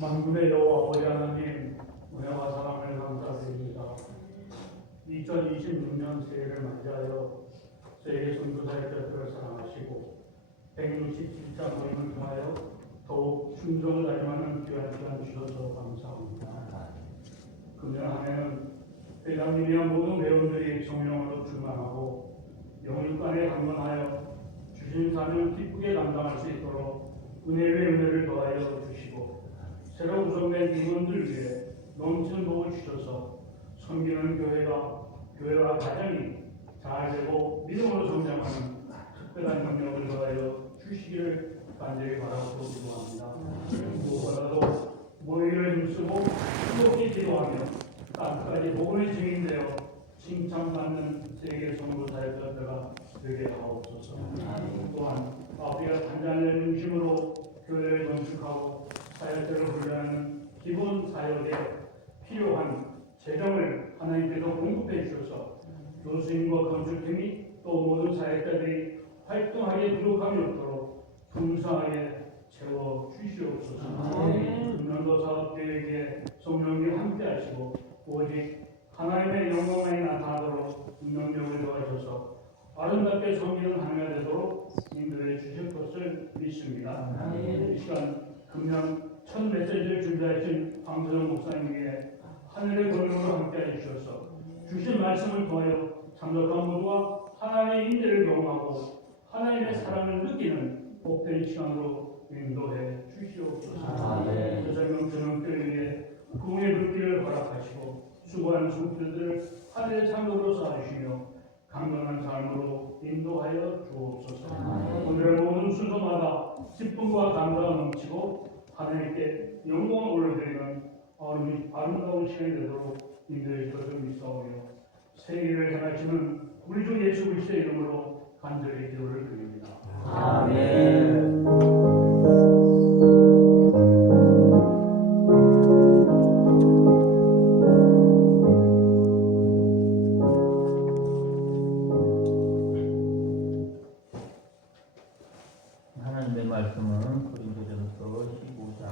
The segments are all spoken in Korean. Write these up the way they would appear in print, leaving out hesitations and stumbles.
만군의 여호와 아버지 하나님, 은혜와 사랑을 감사드립니다. 2026년 새해를 맞이하여 세계 선교사의 곁을 사랑하시고 167차 모임을 통하여 더욱 충성을 다짐하는 귀한 시간 주셔서 감사합니다. 금년 한 해는 회장님이와 모든 회원들이 성령으로 충만하고 영육간에 강건하여 주신 사명을 기쁘게 감당할 수 있도록 은혜의 은혜를 더하여 주시고 새로 구성된 임원들 위해 넘치는 복을 주셔서 섬기는 교회와 가정이 잘 되고 믿음으로 성장하는 특별한 능력을 더하여 주시기를 간절히 바라고 기도합니다. 무엇보다도 모의를 힘쓰고 뜨겁게 기도하며 땅까지 복음의 증인되어 칭찬받는 세계 선교사의 뼈가 되게 하옵소서. 또한 아프리카 탄자니아를 중심으로 교회를 건축하고 사역자를 훈련하는 기본 사역에 필요한 재정을 하나님께서 공급해 주셔서 교수님과 건축팀이 또 모든 사역자들이 활동하기에 부족함이 없도록 풍성하게 채워 주시옵소서. 금년도 사업 계획에 성령님 함께 하시고 오직 하나님의 영광만이 나타나도록 능력을 더하셔서 아름답게 섬기는 한 해가 되도록 인도해 주실 것을 믿습니다. 이 시간 금년 첫 메시지를 준비하신 황선영 목사님에게 하늘의 권능으로 함께해 주셔서 주신 말씀을 통하여 참석한 모두가 하나님의 인재를 경험하고 하나님의 사랑을 느끼는 복된 시간으로 인도해 주시옵소서. 저절명 전원교회에 부흥의 불길을 허락하시고 수고하는 성도들을 하늘의 창조로 쌓으시며 강건한 삶으로 인도하여 주옵소서. 오늘의 모든 순서마다 기쁨과 감사가 넘치고 하나님께 영광을 올려드리는 아름다운 시간이 되도록 인도해 주셔서 믿사오며 세계를 향하시는 우리 주 예수 그리스도의 이름으로 간절히 기도를 드립니다. 아멘. 하나님의 말씀은 고린도전서 15장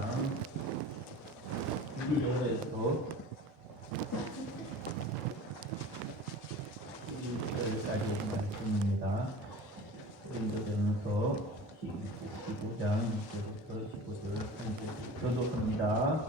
1절에서 11절까지 말씀입니다. 고린도전서 15장 1절에서 15절 교독합니다.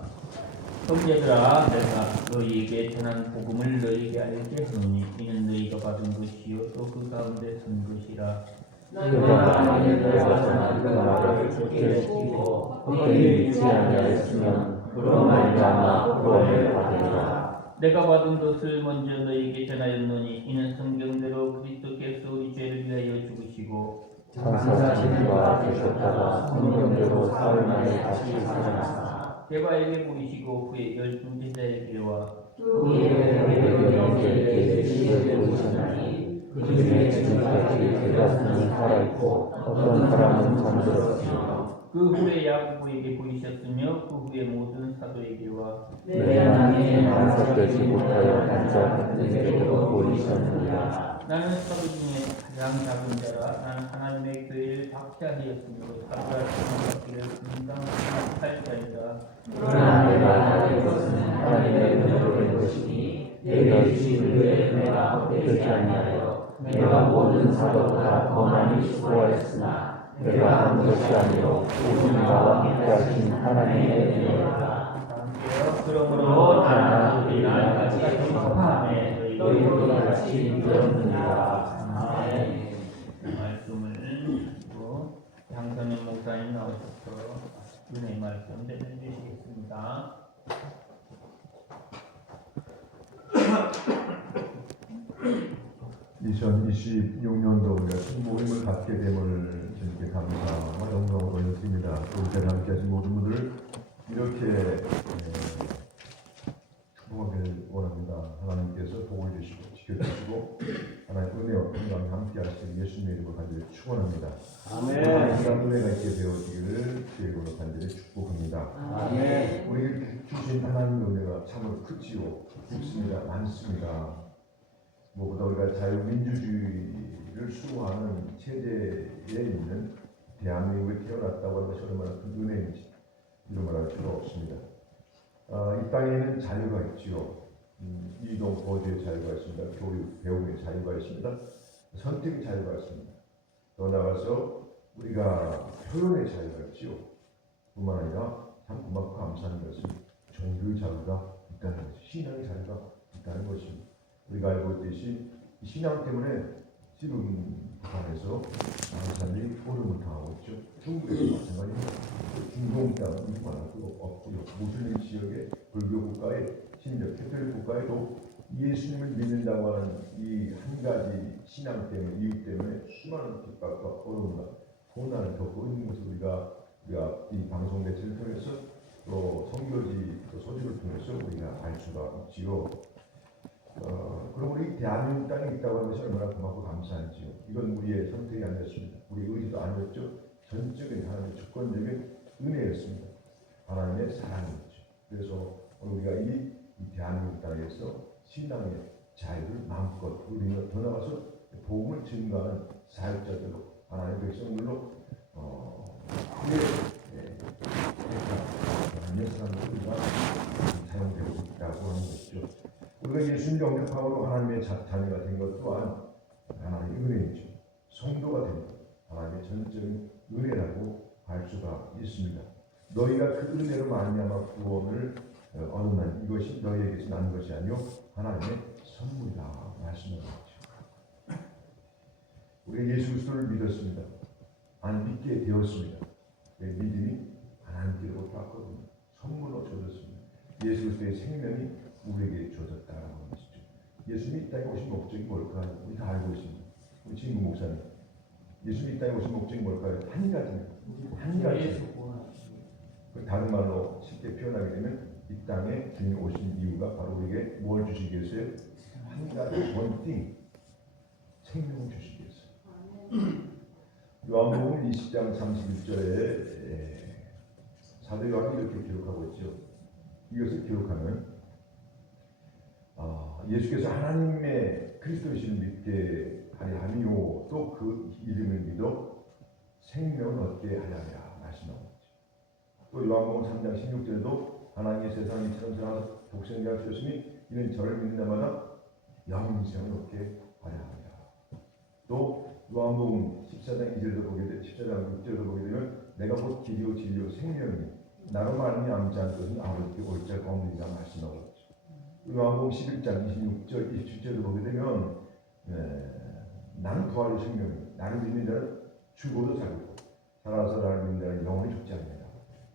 형제들아, 내가 너희에게 전한 복음을 너희에게 알게 하노니 이는 너희가 받은 것이요 또 그 가운데 선 것이라. 너희가 만일 내가 전한 그 말을 굳게 지키고 헛되이 믿지 아니하였으면 그로 말미암아 구원을 받으리라. 내가 받은 것을 먼저 너희에게 전하였노니 이는 성경대로 그리스도께서 우리 죄를 위하여 죽으시고 장사신과 되셨다가 성경대로 사흘 만에 다시 살아나사 대바에게 보이시고 후에 12제자에게와 그의 형제에게 시를 보이셨나니 그 중에 지금까지 대다수는 살아있고 어떤 사람은 잠들었으며 그 후에 야고보에게 보이셨으며 그 후에 모든 사도에게와 내 안에 만삭되지 못하여 단짝 그들에게도 보이셨느니라. 나는 사도 중에 가장 작은 자라. 나는 하나님의 교회를 박해하였으며 사도라 받기를 감당할 자이다. 그러나 내가 하는 것은 하나님의 은혜로 된 것이니 내게 주신 그의 은혜가 헛되지 아니하여 내가 모든 사도보다 더 많이 수고하였으나 내가 한 것이 아니요 오직 나와 함께 하신 하나님의 은혜로다. 그러므로 나는 우리날 같이 성함에 너희도 같이 믿었느니라. 아멘. 말씀을 듣고 양선현 목사님 나오셔서 은혜의 말씀 전해주시겠습니다. 2026년도 우리가 큰 모임을 갖게 됨을 주님께 감사와 영광을 올렸습니다. 또 제가 함께하신 모든 분들 이렇게 축복하기를 원합니다. 하나님께서 복을 주시고 지켜주시고 하나님 은혜와 평강이 함께하시는 예수님의 이름으로 간절히 축원합니다. 아멘. 시간 은혜가 있게 되어지기를 주의 이름으로 간절히 축복합니다. 아멘. 우리에게 주신 하나님의 은혜가 참으로 크지요. 깊습니다. 많습니다. 무엇보다 우리가 자유민주주의를 수호하는 체제에 있는 대한민국에 태어났다고 하는 것이 얼마나 큰 은혜인지 이런 말 할 필요 없습니다. 이 땅에는 자유가 있지요. 이동 거주의 자유가 있습니다. 교육, 배움의 자유가 있습니다. 선택의 자유가 있습니다. 더 나아가서 우리가 표현의 자유가 있지요. 뿐만 아니라 참 고맙고 감사한 것은 종교의 자유가 있다는 것이, 신앙의 자유가 있다는 것입니다. 우리가 알고 있듯이 신앙 때문에 지금 북한에서 많은 사람들이 포럼을 당하고 있죠. 중국에도 마찬가지입니다. 중동 땅은 많고 없고요. 무슬림 지역의 불교 국가에, 심지어 캐톨릭 국가에도 예수님을 믿는다고 하는 이 한 가지 신앙 때문에, 이유 때문에 수많은 핍박과 어려움과 고난을 겪고 있는 것을 우리가 이 방송 매체를 통해서 또 선교지 또 소식을 통해서 우리가 알 수가 있지요. 그러므로 이 대한민국 땅에 있다고 하는 것이 얼마나 고맙고 감사한지요. 이건 우리의 선택이 아니었습니다. 우리의 의지도 아니었죠. 전적인 하나님의 주권적인 은혜였습니다. 하나님의 사랑이었죠. 그래서 오늘 우리가 이 대한민국 땅에서 신앙의 자유를 마음껏 우리는 더 나아가서 복음을 증거하는 사역자들로, 하나님의 백성들로 하나님의 사람들과 사용되고 있다고 하는 것이죠. 우리가 예수님 영접함으로 하나님의 자녀가 된 것 또한 하나님의 은혜이죠. 성도가 된 것, 하나님의 전적인 은혜라고 할 수가 있습니다. 너희가 그 은혜로 말미암아 구원을 얻는 이것이 너희에게서 난 것이 아니요 하나님의 선물이다 말씀하고 있죠. 우리가 예수 그리스도를 믿었습니다. 안 믿게 되었습니다. 믿음이 하나님께로부터 왔거든요. 선물로 주어졌습니다. 예수 그리스도의 생명이 우리에게 주어졌다라고 하는 것이죠. 예수님이 이 땅에 오신 목적이 뭘까요? 우리 다 알고 있습니다. 우리 진구 목사님, 예수님이 이 땅에 오신 목적이 뭘까요? 한 가지입니다. 한 가지. 다른 말로 쉽게 표현하게 되면 이 땅에 주님이 오신 이유가 바로 우리에게 뭘 주시기 위해서요? 한 가지, one thing, 생명을 주시기 위해서. 요한복음 20장 31절에 사도 요한이 이렇게 기록하고 있죠. 이것을 기록하면 예수께서 하나님의 그리스도이심을 믿게 하려 하며 또 그 이름을 믿어 생명을 얻게 하려 하라 말씀하고 있죠. 또 요한복음 3장 16절에도 하나님의 세상에 이처럼 사랑하사 독생자를 주셨으니 이는 저를 믿는 자마다 영생을 얻게 하려 합니다. 또 요한복음 14장 2절도 보게 되면 14장 6절도 보게 되면 내가 곧 길이요 진리요 생명이니 나로 말미암지 않은 것은 아버지께 올 자가 없느니라 말씀하고 있죠. 요한복음 11장 26절 27절도 보게 되면 나는 부활의 생명이니 나를 믿는 자는 죽어도 살고 살아서 나를 믿는 자는 영원히 죽지 않는다.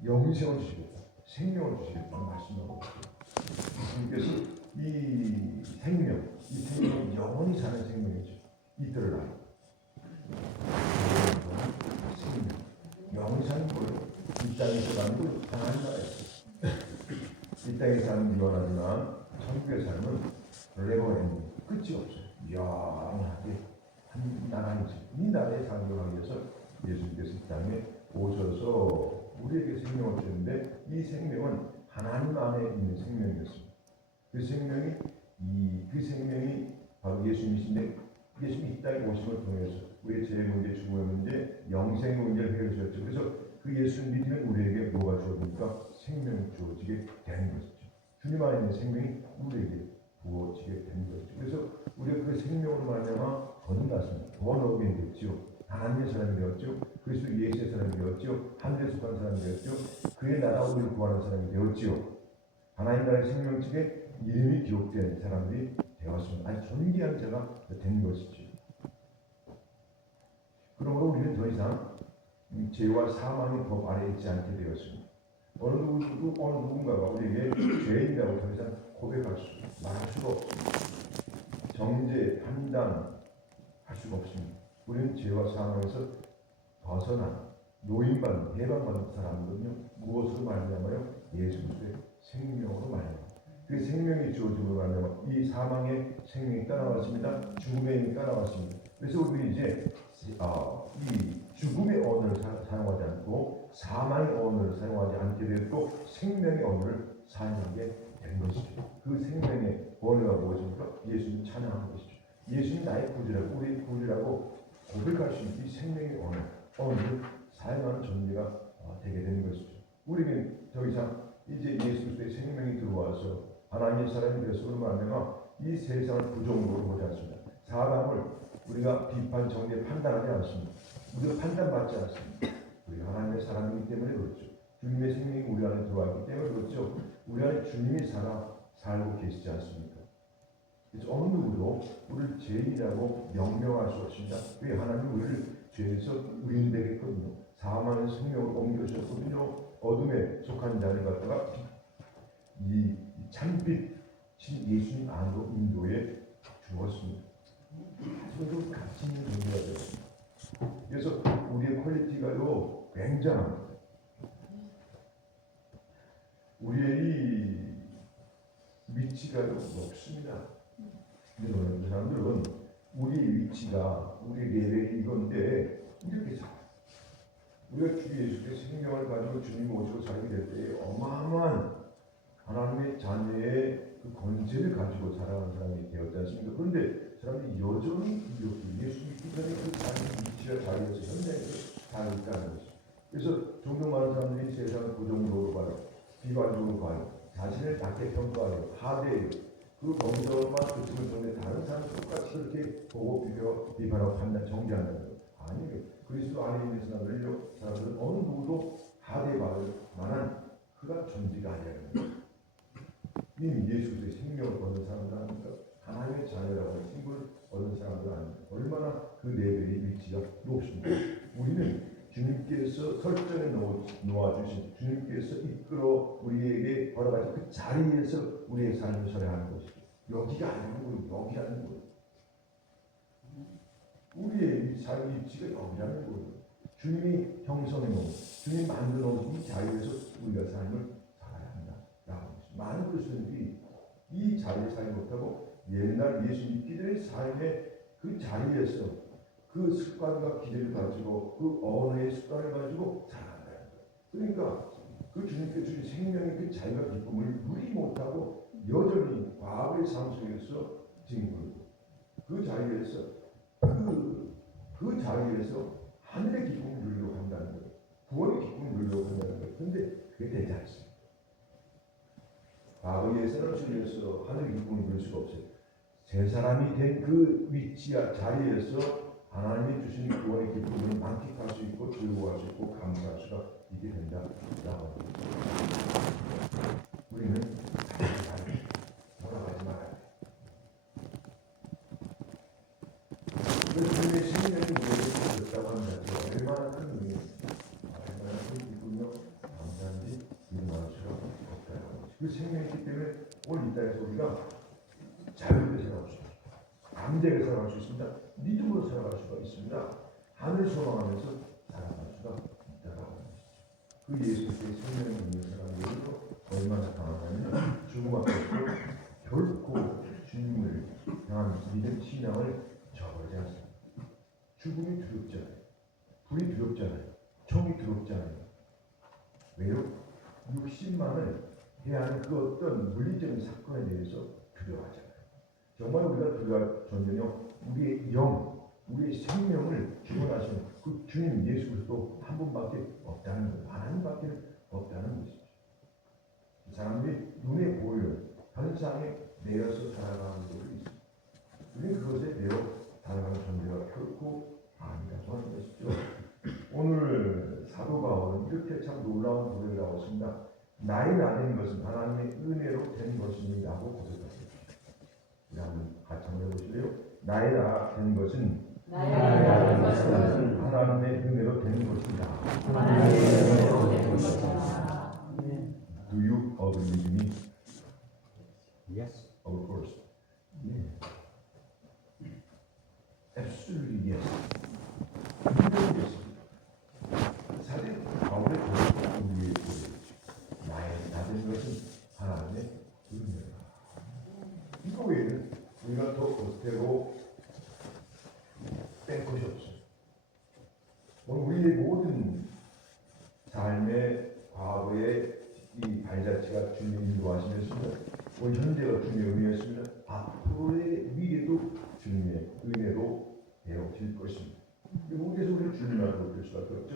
영생을 주시겠다. 생명을 주시겠다 말씀하고 있죠. 그래서 이 생명은 영원히 사는 생명이죠. 이들을 알고 영원히 사는 거예요. 이 땅에서 사는 건 하나님 나라에서 이 땅에 사는 유한하지만 천국의 삶은 레버엔드 끝이 없어요. 영원하게 한 나라이지. 이 나라에 상경하기 위해서 예수님께서 이 땅에 오셔서 우리에게 생명을 주는데 이 생명은 하나님 안에 있는 생명이었습니다. 그 생명이 바로 예수님이신데 예수님이 이 땅에 오심을 통해서 우리의 죄의 문제, 죽음의 문제, 영생의 문제를 해결해 주셨죠. 그래서 그 예수를 믿으면 우리에게 뭐가 주어집니까? 생명이 주어지게 되는 것이죠. 주님 안에 있는 생명이 우리에게 부어지게 되는 것이죠. 그래서 우리가 그 생명으로 말미암아 거듭났습니다. 원어게인 됐죠. 하나님의 사람이 되었죠. 그리스도 예수의 사람이 되었죠. 하늘에 속한 사람이 되었죠. 그의 나라 우리를 구하는 사람이 되었지요. 하나님 나라의 생명책에 이름이 기록된 사람들이 되었습니다. 아주 존귀한 자가 된 것이죠. 그러므로 우리는 더 이상 죄와 사망의 법 아래에 있지 않게 되었습니다. 어느 누군가가 우리에게 죄인이라고 더 이상 고백할 수, 말할 수가 없습니다. 정죄, 판단할 수가 없습니다. 우리는 죄와 사망에서 벗어난 노인받는, 해방받는 사람들은요, 무엇으로 말미암아요? 예수 그리스도의 생명으로 말미암아. 그 생명이 주어짐으로 말미암아 이 사망의 생명이 떠나왔습니다. 죽음의 힘이 떠나왔습니다. 그래서 우리는 이제 이 죽음의 언어를 사용하지 않고 사망의 언어를 사용하지 않게 되었고 생명의 언어를 사용하게 된 것이죠. 그 생명의 언어가 무엇입니까? 예수님 찬양하는 것이죠. 예수님 나의 구주라고, 우리의 구주라고 고백할 수 있는 이 생명의 언어를 사용하는 존재가 되게 되는 것이죠. 우리는 더 이상 이제 예수 그리스도의 생명이 들어와서 하나님의 사람이 되었음으로 말미암아 이 세상을 부정으로 보지 않습니다. 사람을 우리가 비판, 정죄, 판단하지 않습니다. 우리가 판단받지 않습니다. 우리가 하나님의 사람이기 때문에 그렇죠. 주님의 생명이 우리 안에 들어왔기 때문에 그렇죠. 우리 안에 주님이 살고 계시지 않습니까? 그래서 어느 누구도 우리를 죄인이라고 명명할 수 없습니다. 왜? 하나님은 우리를 죄에서 의인되겠거든요. 사망의 생명을 옮겨주셨거든요. 어둠에 속한 자를 갖다가 이 참빛 예수님 안으로 인도해 주었습니다. 서로 같이 있는 존재가 되었습니다. 그래서 우리의 퀄리티가요 굉장합니다. 우리의 이 위치가요 높습니다. 근데 그 사람들은 우리의 위치가 우리 레벨이 이건데 이렇게 살아요. 우리가 주 예수의 생명을 가지고 주님 모시고 살게 될 때 어마어마한 하나님의 자녀의 그 권세를 가지고 살아가는 사람이 되었지 않습니까? 그런데 사람이 여전히 예수 믿기 전에 그 자기 위치와 자리에서 현장에서 살고 있다는 것이죠. 그래서 종종 많은 사람들이 세상을 부정적으로 봐요. 비관적으로 봐요. 자신을 낮게 평가해요. 하대해요. 그 범죄만 그치면 좋은데 다른 사람을 똑같이 그렇게 보고 비판하고 판단, 정죄한다는 거예요. 아니에요. 그리스도 안에 있는 사람들은 어느 누구도 하대받을 만한 그가 존재가 아니라는 거예요. 이미 예수의 생명을 얻은 사람들 아닙니까? 하나님의 자녀라고 신분을 얻은 사람들 아닙니까? 얼마나 그 레벨의 위치가 높습니다. 우리는 주님께서 설정에 놓아주신 주님께서 이끌어 우리에게 걸어가신 그 자리에서 우리의 삶을 살아가는 것이죠. 여기가 아니고 여기 아닌 거예요. 우리의 삶 위치가 여기라는 거예요. 주님이 형성해 놓은, 주님이 만들어 놓은 이 자리에서 우리가 삶을 살아야 한다라고 것이죠. 많은 그리스도인들이 이 자리에 살지 못하고 옛날 예수 믿기 전의 삶의 그 자리에서 그 습관과 기대를 가지고 그 언어의 습관을 가지고 살아간다는 거예요. 그러니까 그 주님께 주신 생명의 그 자유와 기쁨을 누리지 못하고 여전히 과거의 삶 속에서 뒹굴고 그 자리에서 그 자리에서 하늘의 기쁨을 누리려고 한다는 거예요. 구원의 기쁨을 누리려고 한다는 거예요. 그런데 그게 되지 않습니다. 과거의 예선을 주위에서 하늘의 기쁨을 누릴 수가 없어요. 제 사람이 된 그 위치와 자리에서 하나님이 주신 구원의 기쁨을 만끽할 수 있고 즐거워할 수 있고 감사할 수가 있게 된다라고 합니다. 우리는 돌아가지 말아야 돼. 그래서 우리의 생명이 우리에게 주셨다고 하는 자체가 얼마나 큰 의미입니다. 얼마나 큰 기쁨이요 감사한지 이루어갈 수가 없다는 것이죠. 그 생명이기 때문에 오늘 이 땅에서 우리가 자유롭게 살아갈 수 있습니다. 감대하게 살아갈 수 있습니다. 믿음으로 살아갈 수가 있습니다. 하늘 소망하면서 살아갈 수가 있다고 하는 것이죠. 그 예수 그리스도의 생명을 믿는 사람들도 얼마나 강하냐면 죽음 앞에서 결코 주님을 향한 믿음 신앙을 저버리지 않습니다. 죽음이 두렵잖아요. 불이 두렵잖아요. 총이 두렵잖아요. 왜요? 육신만을 해야 하는 그 어떤 물리적인 사건에 대해서 두려워하잖아요. 정말 우리가 두려워할 존재는요, 우리의 영, 우리의 생명을 주관하시는 그 주님 예수 그리스도 한 분밖에 없다는 거예요. 하나님밖에 없다는 것이죠. 사람들이 눈에 보이는 현상에 매여서 살아가는 것이 있습니다. 우리는 그것에 매여 살아가는 존재가 결코 아니라고 하는 것이죠. 오늘 사도 바울은 이렇게 참 놀라운 고백을 하고 있습니다. 나의 나된 것은 하나님의 은혜로 된 것입니다라고 고백합니다. 우리 한번 같이 한번 해보실래요? 나의 나 된 것은 하나님의 은혜로 된 것입니다. Do you believe me? Yes. Of course. Yeah. Absolutely yes. 믿음이겠습니다. 사실 바울의 고백은 우리의 고백이죠. 나의 나된 것은 하나님의 은혜라. 이거 외에는 우리가 더 보태고 뺀 것이 없어요. 우리의 모든 삶의 과거의 이 발자취가 주님이 인도하시면서 오늘 현재가 주님의 은혜였습니다. 앞으로의 미래도 주님의 은혜로 되어질 것입니다. 그래서 우리를 주님만을 높일 수밖에 없죠.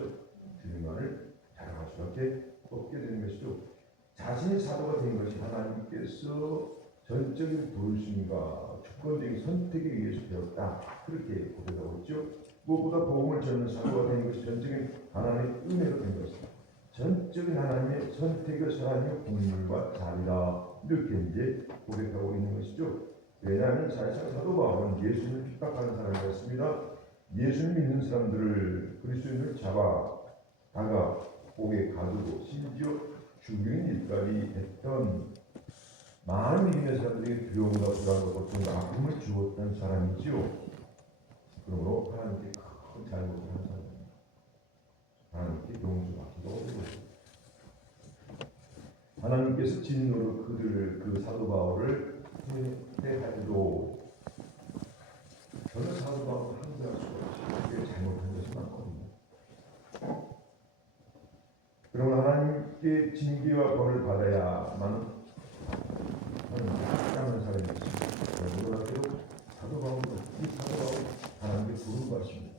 주님만을 자랑할 수밖에 얻게 되는 것이죠. 자신이 사도가 된 것이 하나님께서 전적인 도우심과 주권적인 선택에 의해서 되었다. 그렇게 고백하고 있죠. 무엇보다 복음을 전하는 사도가 된 것이 전적인 하나님의 은혜로 된 것이다. 전적인 하나님의 선택을 하나님의 국물과 자비다. 이렇게 이제 고백하고 있는 것이죠. 왜냐하면 사실상 사도 바울은 예수님을 핍박하는 사람이었습니다. 예수를 믿는 사람들을 그리스도인을 잡아다가 옥에 가두고 심지어 죽이는 일까지 했던 많은 믿는 사람들에게 두려움과 불안과 고통과 아픔을 주었던 사람이지요. 그러므로 하나님께 큰 잘못을 한 사람입니다. 하나님께 용서받기가 어려워요. 하나님께서 진노로 그 사도 바울을 대하여도 저는 사도 바울을 항대할 수가 없이 그게 잘못한 것이 많거든요. 그러면 하나님께 징계와 벌을 받아야만 하는 사람이 있습니다. 놀랍게도 사도 바울은 이 사도 바울은 하나님께 부름받습니다.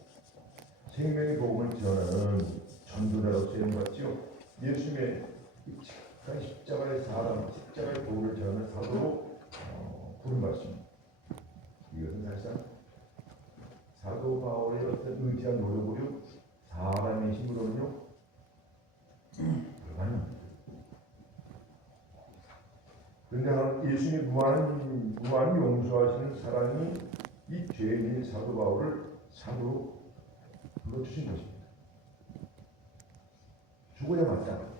생명의 복음을 전하는 전도자로 쓰임받지요. 예수님의 십자가의 사람, 십자가의 복음을 전하는 사도로 부름받습니다. 이것은 사실상 사도 바울의 어떤 의지와 노력으로 사람의 힘으로는요 불가능합니다. 그런데 예수님이 무한 용서하시는 사랑이 이 죄인인 사도 바울을 사도로 불러주신 것입니다. 죽어야 마땅합니다.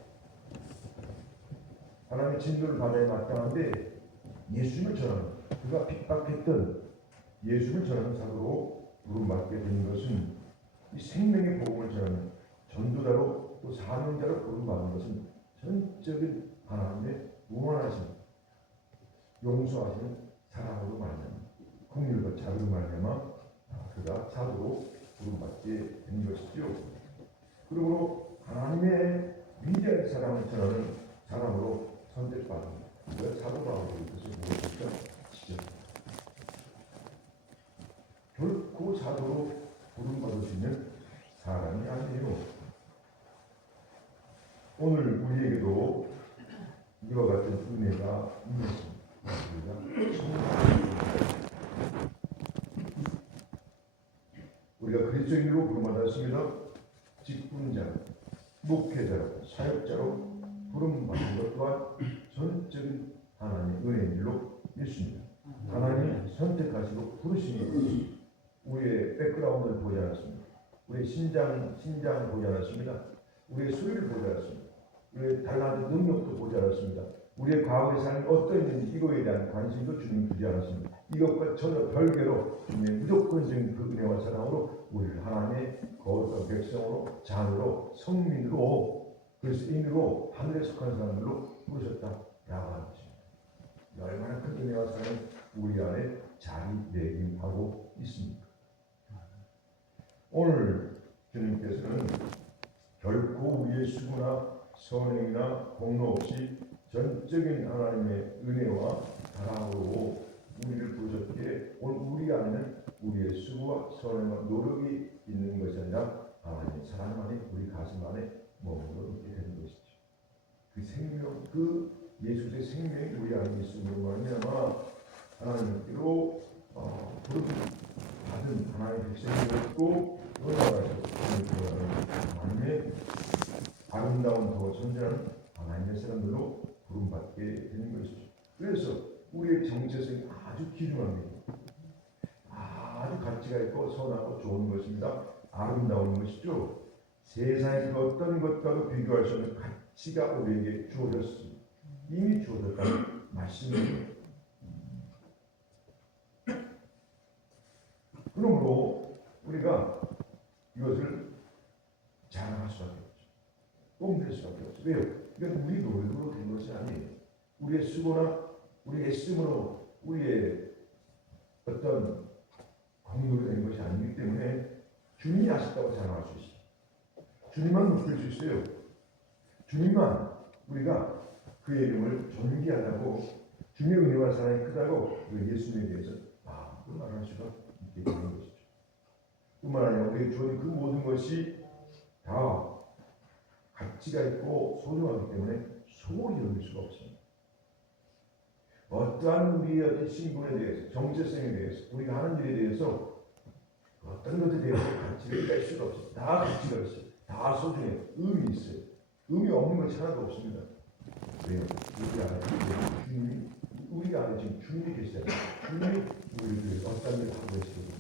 하나님의 진노를 받아야 마땅한데 예수님을 전하는 그가 핍박했던 예수님을 전하는 사도로 부름받게 된 것은 이 생명의 복음을 전하는 전도자로 또 사명자로 부름받는 것은 전적인 하나님의 무한하신 용서하시는 사랑으로 말미암아 긍휼과 자비로 말미암아 그가 사도로 부름받게 된 것이죠. 그러므로 하나님의 위대한 사랑을 전하는 사람으로 선택받은 그 사도 바울의 뜻을 무엇일까 시죠. 결코 사도로 부름받을 수 있는 사람이 아니에요. 오늘 우리에게도 이와 같은 은혜가 있습니다. 우리가 그리스도인으로 부름받았습니다. 직분자, 목회자로, 사역자로 부름받는 것 또한 전적인 하나님의 은혜인 줄로 믿습니다. 하나님이 선택하시고 부르시니 우리의 백그라운드를 보지 않았습니다. 우리의 신장 보지 않았습니다. 우리의 소유를 보지 않았습니다. 우리의 달란트 능력도 보지 않았습니다. 우리의 과거의 삶이 어떠했는지 이거에 대한 관심도 주님 주지 않았습니다. 이것과 전혀 별개로 주님의 무조건적인 그 은혜와 사랑으로 우리를 하나님의 거룩한 백성으로, 자녀로, 성민으로, 그리스도인으로 하늘에 속한 사람들로 부르셨다라고 하는 것입니다. 얼마나 큰 은혜와 사랑이 우리 안에 자리매김하고 있습니까? 오늘 주님께서는 결코 우리의 수고나 선행이나 공로 없이 전적인 하나님의 은혜와 사랑으로 우리를 부르셨기에 오늘 우리 안에는 우리의 수고와 선행과 노력이 있는 것이 아니라 하나님의 사랑 안에 우리 가슴 안에 머물러 있게 되는 것이죠. 그 생명, 그 예수의 생명이 우리 안에 있음으로 말미암아 하나님께로 부름 받은 하나님의 백성이었고 하나님의 아름다운 더 존재하는 하나님의 사람들로 부름받게 되는 것이죠. 그래서 우리의 정체성이 아주 귀중합니다. 아주 가치가 있고 선하고 좋은 것입니다. 아름다운 것이죠. 세상의 그 어떤 것과도 비교할 수 없는 가치가 우리에게 주어졌습니다. 이미 주어졌다는 말씀입니다. 그러므로 우리가 이것을 자랑할 수밖에 없죠. 뽐낼 수밖에 없죠. 왜요? 이건 우리 노력으로 된 것이 아니에요. 우리의 수고나 우리의 애씀으로 우리의 어떤 공로로 된 것이 아니기 때문에 주님이 하셨다고 자랑할 수 있어요. 주님만 높일 수 있어요. 주님만 우리가 그의 이름을 존귀하다고 주님의 은혜와 사랑이 크다고 예수님에 대해서 마음으로 말할 수가 있게 되는 것이죠. 뿐만 아니라 우리에게 주어진 그 모든 것이 다 가치가 있고 소중하기 때문에 소홀히 여길 수가 없습니다. 어떠한 우리의 어떤 신분에 대해서, 정체성에 대해서, 우리가 하는 일에 대해서 어떤 것에 대해서 가치를 뺄 수가 없어요. 다 가치가 있어요. 다 소중해요. 의미 있어요. 의미 없는 것이 하나도 없습니다. 왜요? 우리 안에 지금 주님이 계시잖아요. 주님이 우리를 어떤 일을 하고 계시거든요.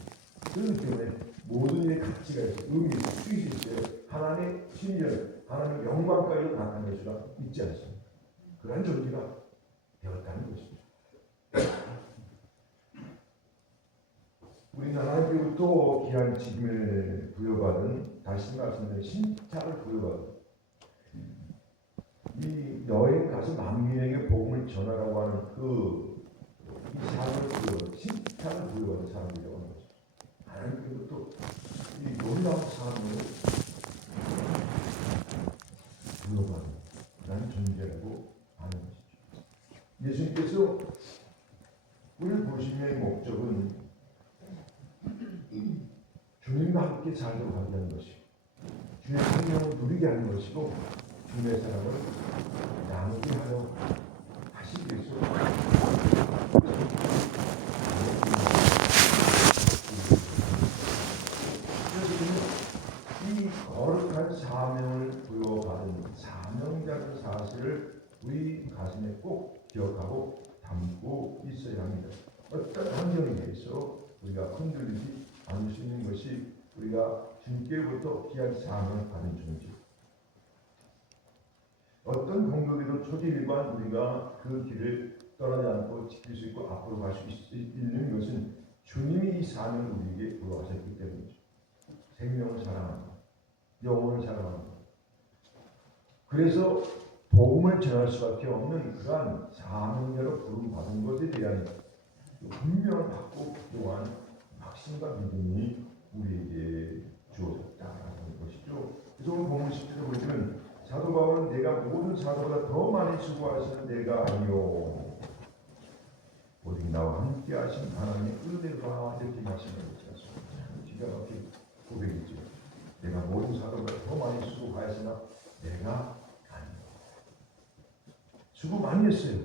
그렇기 때문에 모든 일에 가치가 있어요. 의미 있어요. 수익이 있어요. 하나님의 신전, 하나님의 영광까지도 나타낼 수가 있지 않습니다. 그러한 존재가 되었다는 것이죠. 우리는 하나님께로부터 귀한 직분을 부여받은, 다시 말씀드린 신차를 부여받은, 이 여행 가서 만민에게 복음을 전하라고 하는 이 사람을 신차를 부여받은 사람이라고 하는 것이죠. 하나님께로부터 이 놀라운 사람을 부여받은 그런 존재라고 하는 것이죠. 예수님께서 우리를 부르심의 목적은 주님과 함께 살도록 하는 것이고, 주의 생명을 누리게 하는 것이고, 주님의 사랑을 나누게 하려 하시기 위해서 이 거룩한 사명을 부여받은 사명자의 사실을 우리 가슴에 꼭 기억하고 담고 있어야 합니다. 어떤 환경에 대해서 우리가 흔들리지 않을 수 있는 것이 우리가 주님께로부터 귀한 사명을 받은 존재. 어떤 공격에도 초지일관 우리가 그 길을 떠나지 않고 지킬 수 있고 앞으로 갈 수 있는 것은 주님이 이 사명을 우리에게 부여하셨기 때문이죠. 생명을 사랑합니다. 영혼을 사랑합니다. 그래서 복음을 전할 수밖에 없는 그러한 사명자로 부름받은 것에 대한 분명한 확고 또한 확신과 믿음이 우리에게 주어졌다는 것이죠. 그래서 오늘 본문 10절을 보시면 사도 바울은 내가 모든 사도보다 더 많이 수고하시는 내가 아니요 오직 나와 함께 하신 하나님의 은혜가 이렇게 말씀하고 있습니다. 기가 막힌 고백이죠. 내가 모든 사도보다 더 많이 수고하시나 내가 아니요. 수고 많이 했어요.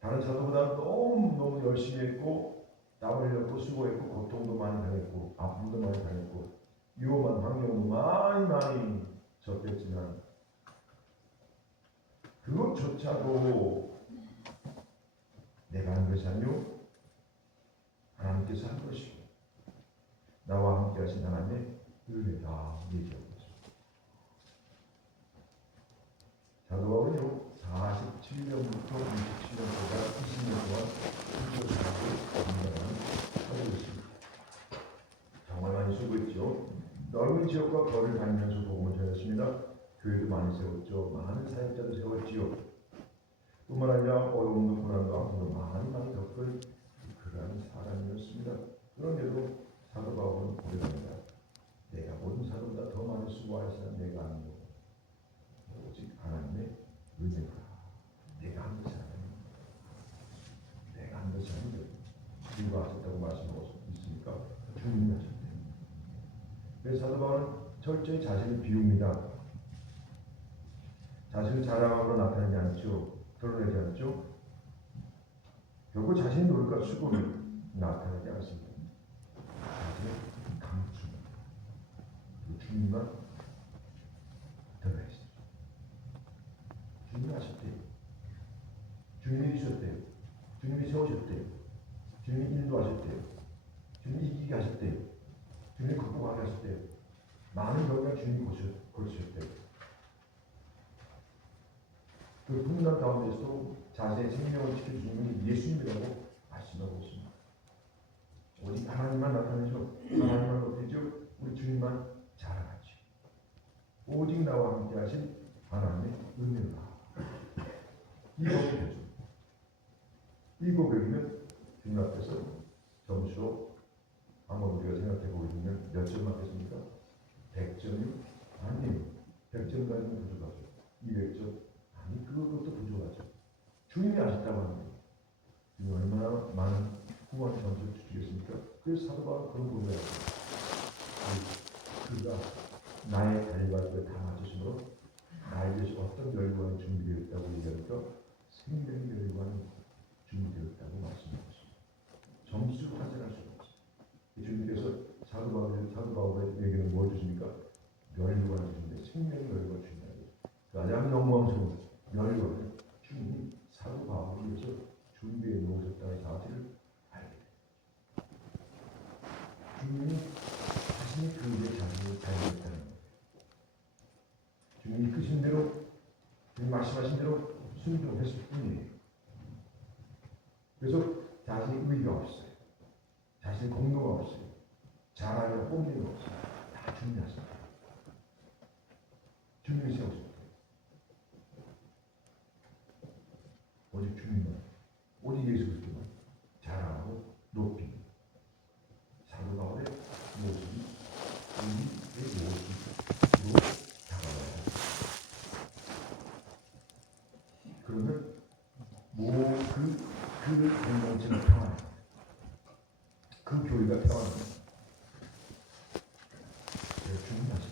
다른 사도보다 너무 열심히 했고 땀 흘렸고 수고했고 고통도 많이 당했고 아픔도 많이 당했고 위험한 환경도 많이 접했지만 그것조차도 내가 한 것이 아니요 하나님께서 한 것이고 나와 함께 하신 하나님의 은혜가 얘기하고 있습니다. 사도 바울은요 47년부터 27년보다 20년 동안 수고하고 하고 있습니다. 정말 많이 수고했죠. 넓은 지역과 거리를 다니면서 복음을 전했습니다. 교회도 많이 세웠죠. 많은 사역자도 세웠지요. 뿐만 아니라 어려움도 고난도 아픔도 많이 겪은 그러한 사람이었습니다. 그런데도 사도 바울은 고백합니다. 내가 모든 사도보다 더 많이 수고하시는 내가 아니요 오직 하나님의 은혜가 내가 한 것이 아닙니다. 내가 한 것이 아닌데 주가 하셨다고 말씀하고 있으니까 주님이 하셨대요. 그래서 사도 바울은 철저히 자신을 비웁니다. 자신을 자랑하고 나타내지 않죠. 드러내지 않죠. 결국 자신의 노력과 수고를 나타내지 않습니다. 자신의 감추입니다. 주님만 드러내시죠. 주님이 하셨대요. 주님이 주셨대요. 주님이 세우셨대요. 주님이 인도하셨대요. 주님이 이기게 하셨대요. 주님이 극복하게 하셨대요. 많은 병을 주님이 고르셨대요. 그 분단 가운데서도 자신의 생명을 지켜주는 예수님이라고 말씀하고 있습니다. 오직 하나님만 나타내죠. 하나님만 높이죠. 우리 주님만 자랑하죠. 오직 나와 함께 하신 하나님의 은혜가 이 고백이죠. 이 고백이면 주님 앞에서 점수로 한번 우리가 생각해 보시면 몇 점 맞겠습니까? 100점이 아니에요. 100점 가지면 부족하죠. 200점 아니 그것도 부족하죠. 주님이 아셨다고 합니다. 주님 얼마나 많은 후한 점수를 주시겠습니까? 그래서 사도 바울은 그런 고백을 합니다. 그가 나의 달걀을 다 맞으심으로 나에게 어떤 멸관이 준비되었다고 얘기하니까 생명의 멸관이 준비되었다고 말씀하셨습니다. 점수 확인할 수 없어요. 주님께서 사도 바울의 얘기는 뭘 주십니까? 멸관을 주는데 생명의 멸관을 주신다. 가장 영광스러운 멸관을 주님이 사도 바울을 위해서 준비해 놓으셨다는 사실을 알게 됩니다. 주님이 자신이 그 위에 자신을 자유했다는 거예요. 주님이 이끄신 대로, 주님 말씀하신 대로 순종했을 뿐이에요. 그래서 자신의 의의가 없어요. 자신의 공로가 없어요. 잘하는 뽐내가 없어요. 다 준비하셨어요. 주님이 세우셨어요. 오직 주님만, 오직 예수 그리스도만 자랑하고 높이 사도 바울의 모습이 우리의 모습으로 다가와야 합니다. 그러면 그 공동체는 평안합니다. 그 교회가 평안합니다. 중요하죠.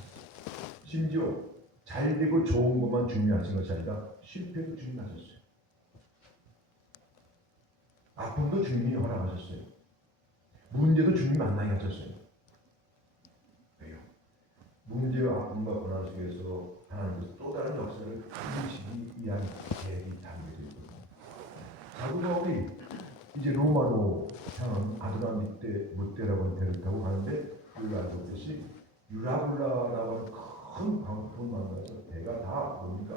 심지어 잘 되고 좋은 것만 중요하신 것이 아니라 실패도 중요하셨어요. 아픔도 주님이 허락하셨어요. 문제도 주님이 만나게 하셨어요. 왜요? 문제와 아픔과 고난 속에서 하나님께서 또 다른 역사를 이루시기 위한 계획이 담겨져 있거든요. 사도 바울이 이제 로마로 향한 아두라미 때 무대라고 배를 타고 가는데 우리가 알고 있듯이 유라굴라라고 하는 큰 광풍을 만나서 배가 다 보니까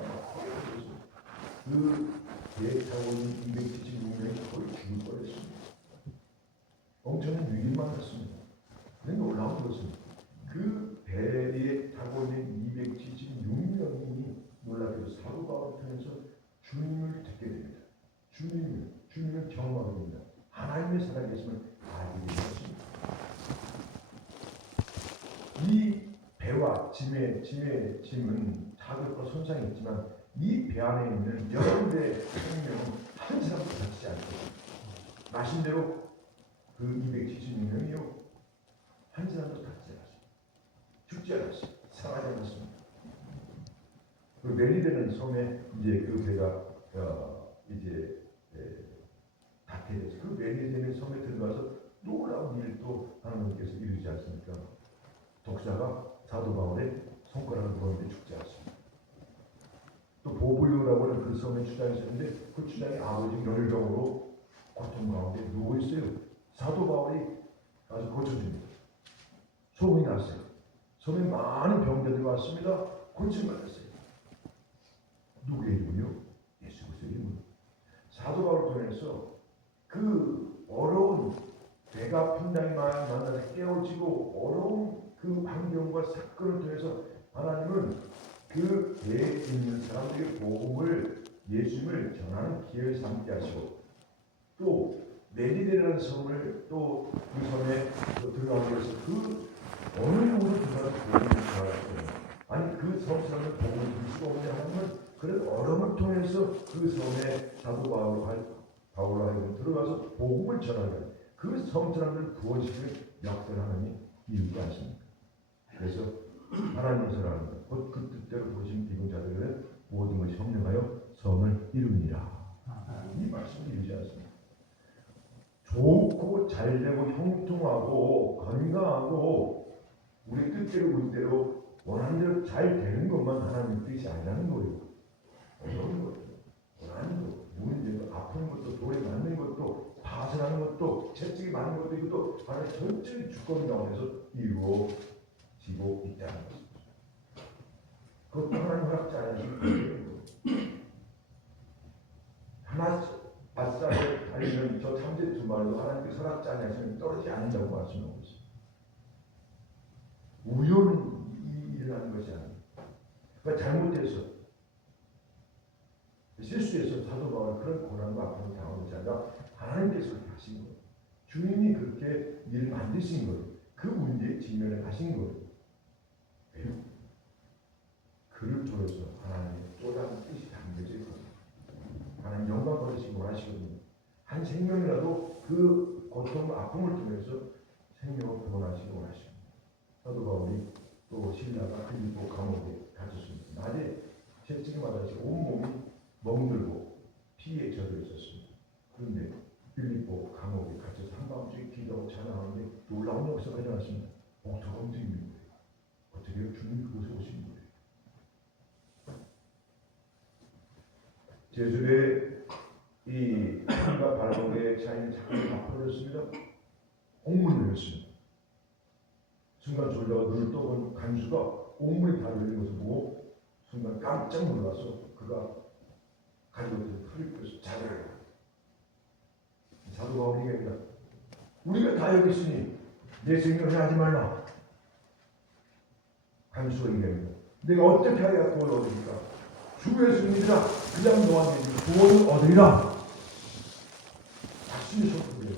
그 배에 타고 있는 276명이 거의 죽을 뻔했습니다. 엄청난 위기를 만났습니다. 그런데 놀라운 것은 그 배에 타고 있는 276명이 놀랍게도 사도 바울을 통해서 주님을 듣게 됩니다. 주님을 경험하게 됩니다. 하나님의 살아계심을 알게 되는 것입니다. 이 배와 짐은 타격과 손상이 있지만 이 배 안에 있는 여러분의 생명은 한 사람도 다치지 않고 마신 대로 그 276명이요 한 사람도 다치지 않았어요. 죽지 않았어요. 상하지 않았습니다. 그 멜리데는 섬에 이제 그 배가 이제 닿게 돼서 그 멜리데는 섬에 들어가서 놀라운 일을 또 하나님께서 이루지 않습니까? 독사가 사도 바울의 손가락을 물었는데 죽지 않습니다. 또 보블리오라고 하는 그 섬에 추장이 있었는데 그 추장이 아버지 열병으로 고통 가운데 누워있어요. 사도 바울이 아주 고쳐줍니다. 소문이 났어요. 섬에 많은 병자들이 왔습니다. 고침받았어요. 누구의 이름이요? 예수 그리스도의 이름. 사도 바울을 통해서 그 어려운 배가 분당이 만나서 깨어지고 어려운 그 환경과 사건을 통해서 하나님은 그 배에 있는 사람들에게 복음을 예수님을 전하는 기회를 삼게 하시고 또 메리데라는 섬을 또 그 섬에 들어가기 위해서 그 어느 누구를 들어가서 복음을 전하셨어요. 아니 그 섬 사람을 복음을 줄 수가 없냐 하면 그런 어려움을 통해서 그 섬에 사도 바울과 들어가서 복음을 전하는 그 섬 사람들을 구원시키는 역사를 하나님이 이루게 하십니다. 그래서 하나님의 사랑은 곧 그 뜻대로 보신 비군자들은 모든 것이 협력하여 섬을 이루니라. 이 말씀을 이루지 않습니다. 좋고 잘되고 형통하고 건강하고 우리 뜻대로 우리대로 원하는 대로 잘 되는 것만 하나님 뜻이 아니라는 거예요. 어려운 것도 원하는 것, 문제도 아픈 것도 돌에 맞는 것도 파산하는 것도 채찍이 맞는 것도 이것도 하나님 전적인 주권 가운데서 이루어지고 있다는 것입니다. 그것도 하나님 허락지 않으신 거예요. 하나 바싹에 달리는 저 참새 두 마리도 하나님께 허락지 않으시면 떨어지지 않는다고 말씀하고 있습니다. 우연히 일어나는 것이 아닙니다. 그러니까 잘못해서 실수해서 사도 바울은 그런 고난과 아픔을 당한 것이 아니라 하나님께서 그렇게 하신 거예요. 주님이 그렇게 일을 만드신 거예요. 그 문제에 직면을 하신 거예요. 왜요? 그를 통해서 하나님의 또 다른 뜻이 담겨져 있거든요. 하나님 영광 받으시기 원하시거든요. 한 생명이라도 그 고통, 아픔을 통해서 생명을 구원하시기 원하십니다. 사도 바울이 또 신라가 빌립보 감옥에 갇혔습니다. 낮에 채찍에 맞아서 온몸이 멍들고 피에 젖어 있었습니다. 그런데 빌립보 감옥에 갇혀서 한밤중에 기도하고 찬양하는데 놀라운 역사가 일어났습니다. 복토가 움직입니다. 어떻게 주님이 그곳에 오신 거예요? 제주도에 이 한가 발목에 차이는 자꾸 다 풀어졌습니다. 옥문을 열었습니다. 순간 졸다가 눈을 떠본 간수가 옥문이 다 열린 것을 보고 순간 깜짝 놀라서 그가 가지고 있던 풀을 펴서 자들어요. 사도 바울이 얘기합니다. 우리가 다 여기 있으니 내 생각을 하지 말라. 간수가 얘기합니다. 내가 어떻게 하여야 구원을 얻으리까? 주 예수님이라 그냥 너한테 구원을 얻으리라. 자신이 속삭여요.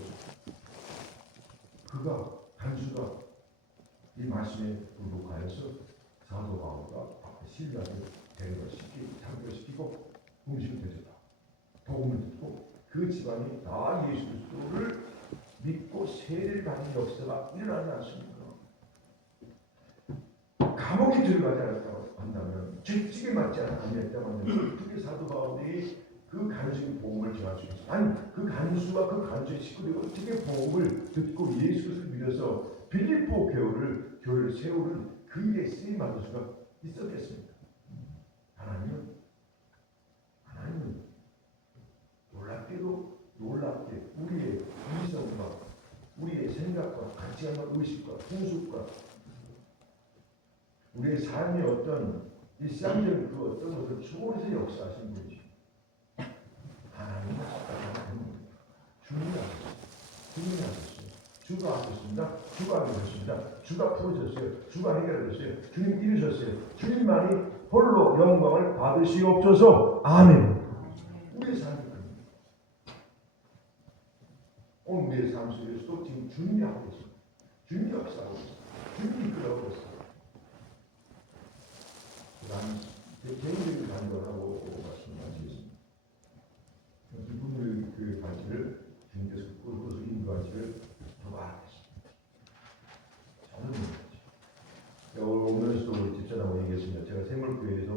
그가 간수가 이 말씀에 굴복하여서 사도 바울과 신라를 참교시키고 음식을 대줬다. 복음을 듣고 그 집안이 다 예수 그리스도를 믿고 세례를 받는 역사가 일어나지 않습니까? 감옥에 들어가지 않았다고 한다면 죄직에 맞지 않았다면 어떻게 사도 바울이 그 간수의 복음을 전할 수 있어요? 아니 그 간수와 그 간수의 식구들이 어떻게 복음을 듣고 예수 그리스도를 믿어서 빌립보 교회를 세우는 그 일에 쓰임 받을 수가 있었겠습니까? 하나님은 놀랍게 우리의 이성과 우리의 생각과 가치관과 의식과 풍습과 우리의 삶의 어떤 일상적인 그 어떤 것을 초월해서 역사하신 분이죠. 하나님은 주님이 하셨어요. 주가 하셨습니다. 주가 하셨습니다. 주가 풀어줬어요. 주가 해결해줬어요. 주님 이루셨어요. 주님만이 홀로 영광을 받으시옵소서. 아멘. 우리의 삶이 그렇습니다. 오늘 우리의 삶 속에서도 지금 주님이 하고 계십니다. 주님이 역사하고 있습니다. 주님이 이끌어가고 있습니다. 나는 개인적인 간절하고 말씀하시겠습니다. 이분들 그 가치를 주님께서 그것을 인도하시를 더 바라겠습니다. 저는 오늘도 집사람하고 얘기했습니다. 제가 새물교회에서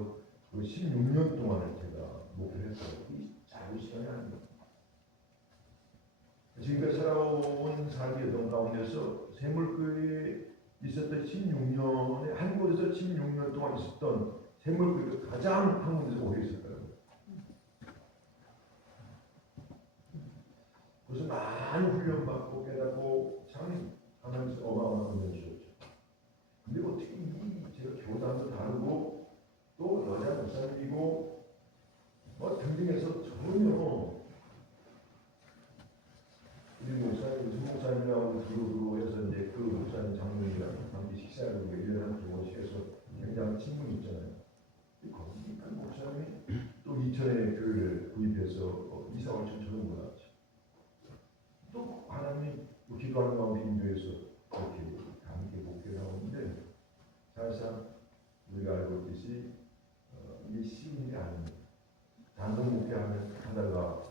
16년 동안을 제가 목표를 했어요. 이 짧은 시간이 아닙니다. 지금까지 살아온 삶의 가운데서 새물교회에 있었던 16년에 한 곳에서 16년 동안 있었던 새물교회가 가장 한 곳에서 오래 있었더라고요. 그래서 많은 훈련받고 깨닫고 참 하나님께서 어마어마한 은혜 주셨죠. 근데 어떻게 제가 교단도 다르고 또 여자 목사님이고 등등해서 전혀 우리 목사님, 무슨 목사님하고 두루두루 해서 이제 그 목사님 장로님이랑 함께 식사를 1년에 한 2번씩 해서 굉장히 친분이 있잖아요. 거기 그 목사님이 또 이천에 교회를 구입해서 이사를 처음 몰랐죠. 또 하나님이 기도하는 가운데 인도해서 이렇게 함께 목회를 하고 있는데 사실상 우리가 알고 있듯이 이게 쉬운 게 아닙니다. 단독 목회하면 하다가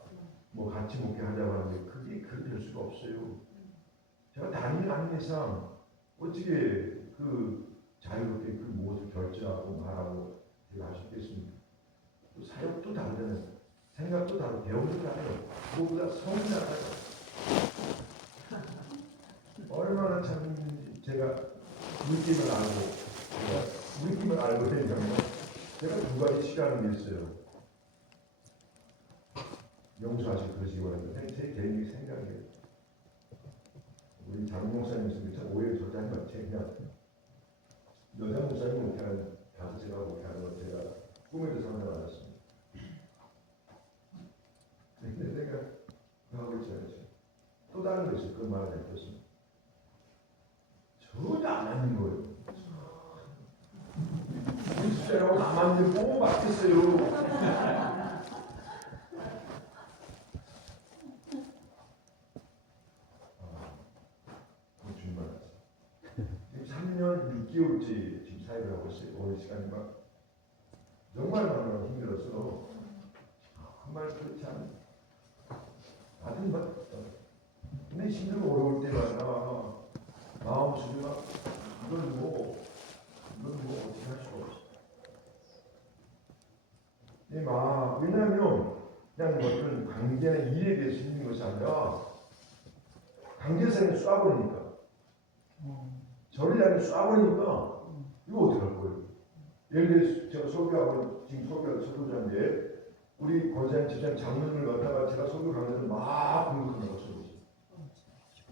같이 목회하자고 하는데 그게 그렇게 될 수가 없어요. 제가 다니는 아닌 이상 어떻게 그 자유롭게 그 무엇을 결정하고 말하고 제가 할 수 있겠습니까? 또 사역도 다르잖아요. 생각도 다르고 배움도 다르고 무엇보다 성이 다르고 얼마나 참 제가 물김을 알고 되냐면 제가 두 가지 시간이 있어요. 용서하시고 그러시기 바랍니다. 제 개인의 생각이에요. 우리 장 목사님 참 오해를 절대 하지 마세요. 그냥 여자 목사님 목회하는 제가 목회하는 건 제가 꿈에도 상상 안 했습니다. 근데 내가 하고 있잖아요. 또 다른 거 있어요. 그 말을 했었습니다. 전혀 안 하는 거예요. 우리 집사람하고 가만히 보고 맞겠어요. 지금 3년 6개월째 지금 사역을 하고 있어요. 오랜 시간이 막 정말 너무 힘들어서 한말 그렇지 않은 다들 막 근데 힘들고 어려울 때마다 마음속에 막 이걸 이건 뭐 어떻게 할 수가 없어. 왜냐하면 그냥 어떤 관계나 일에 대해서 있는 것이 아니라 관계성에 쏴버리니까 저를 향해 쏴버리니까 이거 어떻게 할 거예요? 예를 들어서 제가 설교하고 지금 설교하는 설교자인데 우리 권사님 집장 장로님을 갖다가 제가 설교 강의에서 막 공격한다고 쳐보지.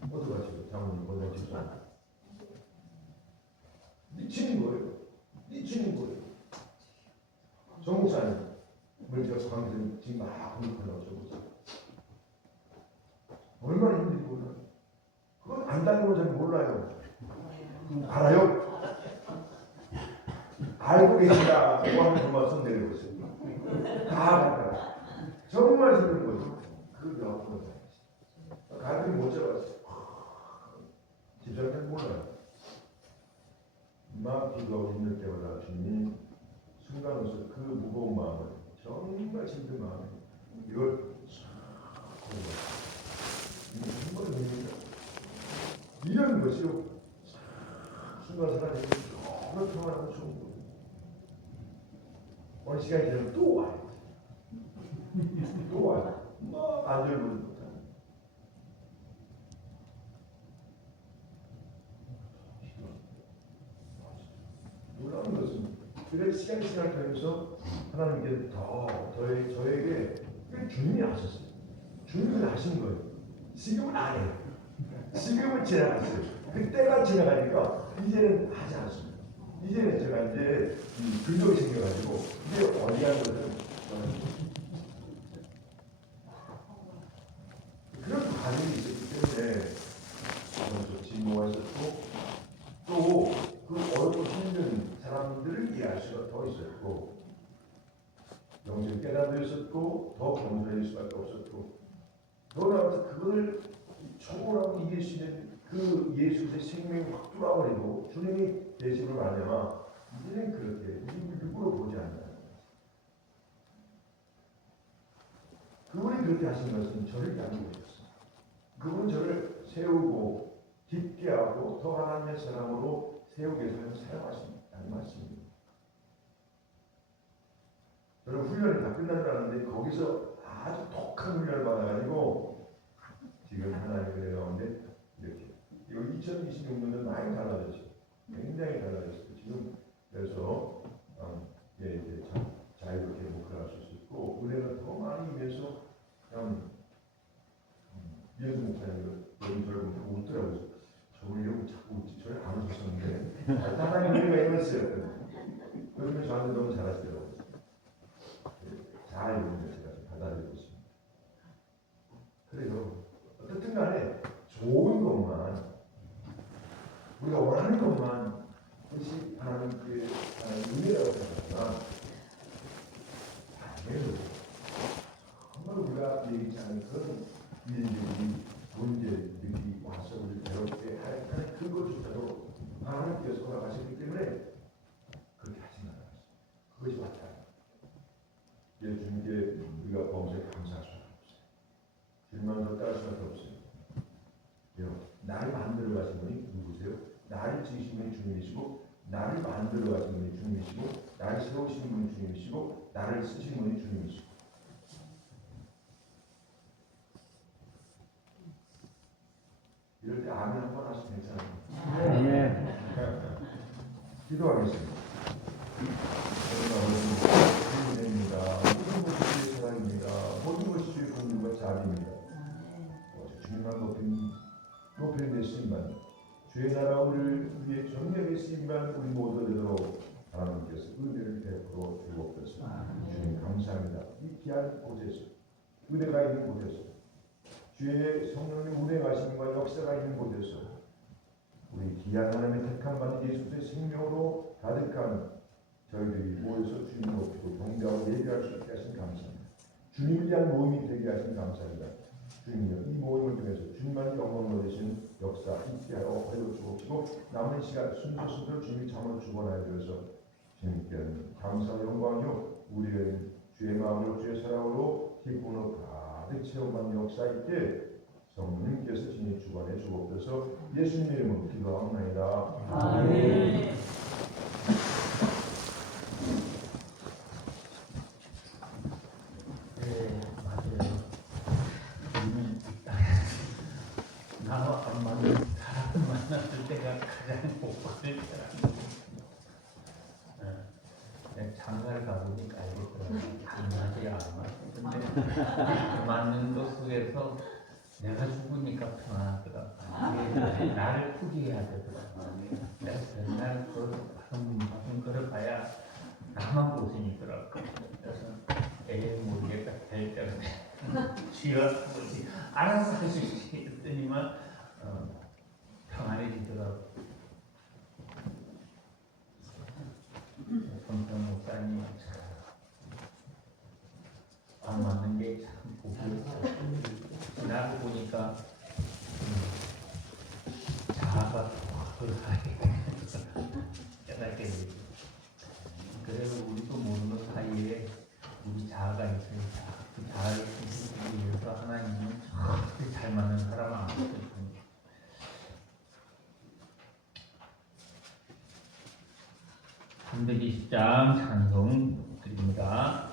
어떡하시죠? 장로님 권사님 집장 미치는 거예요. 미치는 거예요. 정 목사님을 제가 강의에서 지금 막 공격한다고 쳐보지. 얼마나 힘든지 몰라요. 그건 안 다니면 잘 몰라요. 알아요? 알고 계시다. 뭐 하는 것만 손 내려보세요. 다 알아요. 정말 힘든 거죠. 그 여학원 가족이 못 잡았어요. 집사람은 몰라요. 막 기도하고 힘들 때마다 주님이 순간으로서 그 무거운 마음을 정말 힘든 마음을 이걸 정말 힘듭니다. 이런 것이요. 순간 사람이 너무 평안하고 좋은 거예요. 어느 시간이 되면 또 와요. 또 와요. 막 안절부절 못하는. 놀라운 것은 그래 시간이 되면서 하나님께서 저에게 주님이 하셨어요. 주님이 하신 거예요. 지금은 안 해요. 지금은 지나갔어요. 그때가 지나가니까 이제는 하지 않습니다. 이제는 제가 이제 근력이 생겨가지고 이제 어디 한 것은 그런 과정이 있었기 때문에 저도 진모가 있었고 또 그 어렵고 힘든 사람들을 이해할 수가 더 있었고 영적 깨달음도 있었고 더 겸손해질 수밖에 없었고 더 나아가서 그걸 초월하고 이길 수 있는 그 예수의 생명이 확 돌아버리고 주님이 되심을 말하면 이제는 그렇게 육으로 보지 않는다. 그분이 그렇게 하신 것은 저를 향하고 계셨어요. 그분은 저를 세우고 깊게 하고 더 하나님의 사람으로 세우기 위해서 사용하신다는 말씀입니다. 저는 훈련이 다 끝난 줄 알았는데 거기서 아주 독한 훈련을 받아가지고 지금 하나님의 은혜 가운데 이렇게 이거 2026년은 많이 달라졌어요. 굉장히 달라졌어요. 지금 그래서 이제 자유롭게 목회할 수 있고 은혜가 더 많이 임해서 그냥 이현수 목사님은 여기 저를 보고 웃더라고요. 저를 이러고 자꾸 웃지. 저를 안 웃었었는데 하나님 은혜가 임했어요. 그러면 저한테 너무 잘하시더라고요. 잘 이루는 제가 받아들이고 있습니다. 그래서 어떻든 간에 좋은 것만 우리가 원하는 것만 그것이 하나님께 은혜라고 생각하지만 아니에요. 정말 우리가 얘기치 않은 그런 일들이 문제들이 와서 우리를 괴롭게 하는 그것조차도 하나님께서 허락하셨기 때문에 그렇게 하지 말아요. 그것이 맞다. 주님께 우리가 범죄에 감사할 수밖에 없어요. 주님만 더 따를 수밖에 없어요. 나를 만들어 가신 분이 누구세요? 나를 지으신 분이 주님이시고 나를 만들어 가신 분이 주님이시고 나를 세우신 분이 주님이시고 나를 쓰신 분이 주님이시고 이럴 때 아멘 한번 하시면 괜찮아요. 아멘. 기도하겠습니다. 주님입니다. 모든 것이 주의 사랑입니다. 모든 것이 주의 공급과 자비입니다. 주님만 높이는 데 쓰임만 주의 나라 우리를 위해 정력에 쓰임만 우리 모두 되도록 하나님께서 은혜를 베풀어 주옵소서. 주님 감사합니다. 이 귀한 곳에서 은혜가 있는 곳에서 주의 성령의 운행하심과 역사가 있는 곳에서 우리 귀한 하나님의 택한 바 예수의 생명으로 가득한 저희들이 모여서 주님 높이고 경배하고 예배할 수 있게 하신 감사합니다. 주님을 위한 모임이 되게 하신 감사합니다. 주님이여 이 모임을 통해서 주님만이 영광 얻으신 역사 있게 하여 허여 주옵시고 남은 시간 순서순서 주님이 잠을 주관하여 주셔서 주님께는 감사 영광이요 우리의 주의 마음으로 주의 사랑으로 기쁨으로 가득 체험받는 역사 있게 성령님께서 진히 주관해 주옵소서. 예수님 이름으로 기도하옵나이다. 아멘. 네, 맞아요. 우리는 나와 안 맞는 사람을 만났을 때가 가장 복받을 때라. 장가를 가보니까 알겠더라고요. 맞아요, 안 맞아요. 근데 맞는 것 속에서 내가 죽으니까 편하더라고요. 나를 포기해야 되더라고요. 내가 맨날 무슨 거를 봐야 나만 고생이더라고요. 그래서 에이 모르겠다 될 때는 쥐어 뭐지 알아서 할 수 있더니만 평안해지더라고요. 성경 목사님 안 맞는 게 참 복이었어요. 지나고 보니까 자아가 깨닫게 되죠. 그래서 우리도 모르는 사이에 우리 자아가 있어요. 그 자아를 지키기 위해서 하나님은 정확히 잘 맞는 사람을 안 주십니다. 한백이 10장 찬송 드립니다.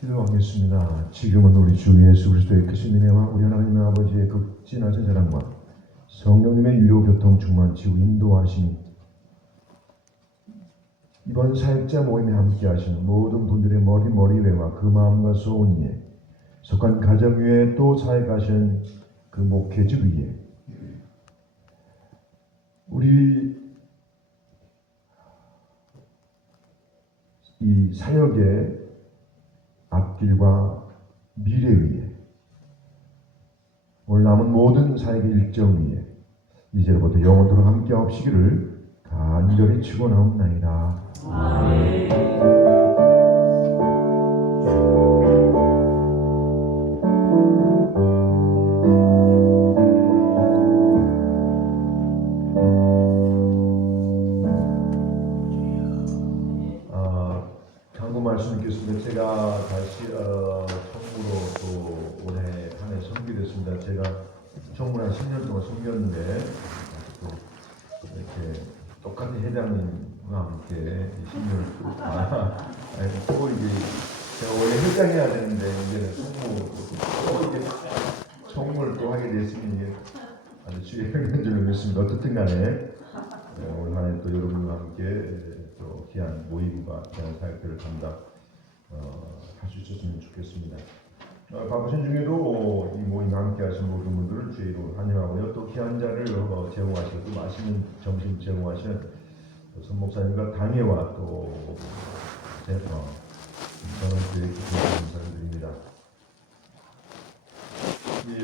기도하겠습니다. 지금은 우리 주 예수 그리스도의 크신 은혜와 우리 하나님 아버지의 극진하신 사랑과 성령님의 유료 교통 충만 지구 인도하심이 이번 사역자 모임에 함께 하시는 모든 분들의 머리외와 그 마음과 소원 위에 속한 가정 위에 또 사역하시는 그 목회지 위에 우리 이 사역의 앞길과 미래 위에 오늘 남은 모든 사역의 일정 위에 이제부터 영원토록 함께 하시기를 간절히 축원하옵나이다. 아멘. 한 10년 동안 섬겼는데 또 이렇게 똑같은 회장님과 함께 10년을 또 이게 제가 원래 회장해야 되는데 이제는 총무를 또 하게 됐으니 이게 아주 주의 평균 줄 믿습니다. 어떻든 간에 올 한 해 또 여러분과 함께 또 귀한 모임과 귀한 사역들을 할 수 있었으면 좋겠습니다. 바쁘신 중에도 이 모임 함께 하신 모든 분들을 주의 이름으로 환영하고요. 또 귀한 자를 제공하시고 또 맛있는 점심 제공하시는 선 목사님과 당회와 또 저는 주의 깊은 감사를 드립니다.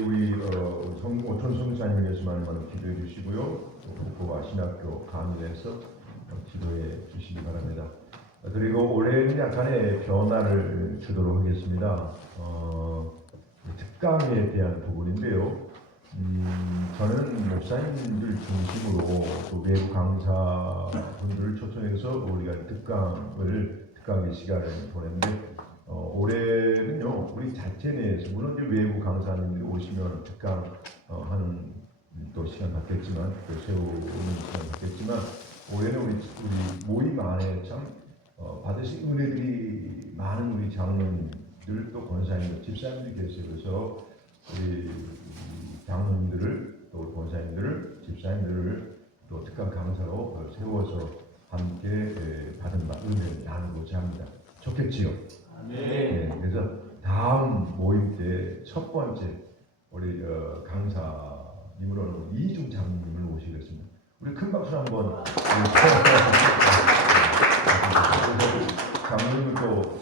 우리 오천 성사님을 위해서 많은 기도해 주시고요. 또 국보와 신학교 강의에서 기도해 주시기 바랍니다. 그리고 올해는 약간의 변화를 주도록 하겠습니다. 특강에 대한 부분인데요. 저는 목사님들 중심으로 또 외부 강사분들을 초청해서 우리가 특강의 시간을 보냈는데 올해는요 우리 자체 내에서 물론 이제 외부 강사님들이 오시면 특강 하는 또 시간 갖겠지만 또 세우는 시간 갖겠지만 올해는 우리 모임 안에 참 받으신 은혜들이 많은 우리 장로님들 또 권사님들 집사님들이 계세요. 그래서 우리 장로님들을 또 권사님들을 집사님들을 또 특강 강사로 세워서 함께 받은 은혜를 나누고자 합니다. 좋겠지요? 네. 그래서 다음 모임 때 첫 번째 우리 강사님으로는 이중 장로님을 모시겠습니다. 우리 큰 박수 한번. 장로님은 또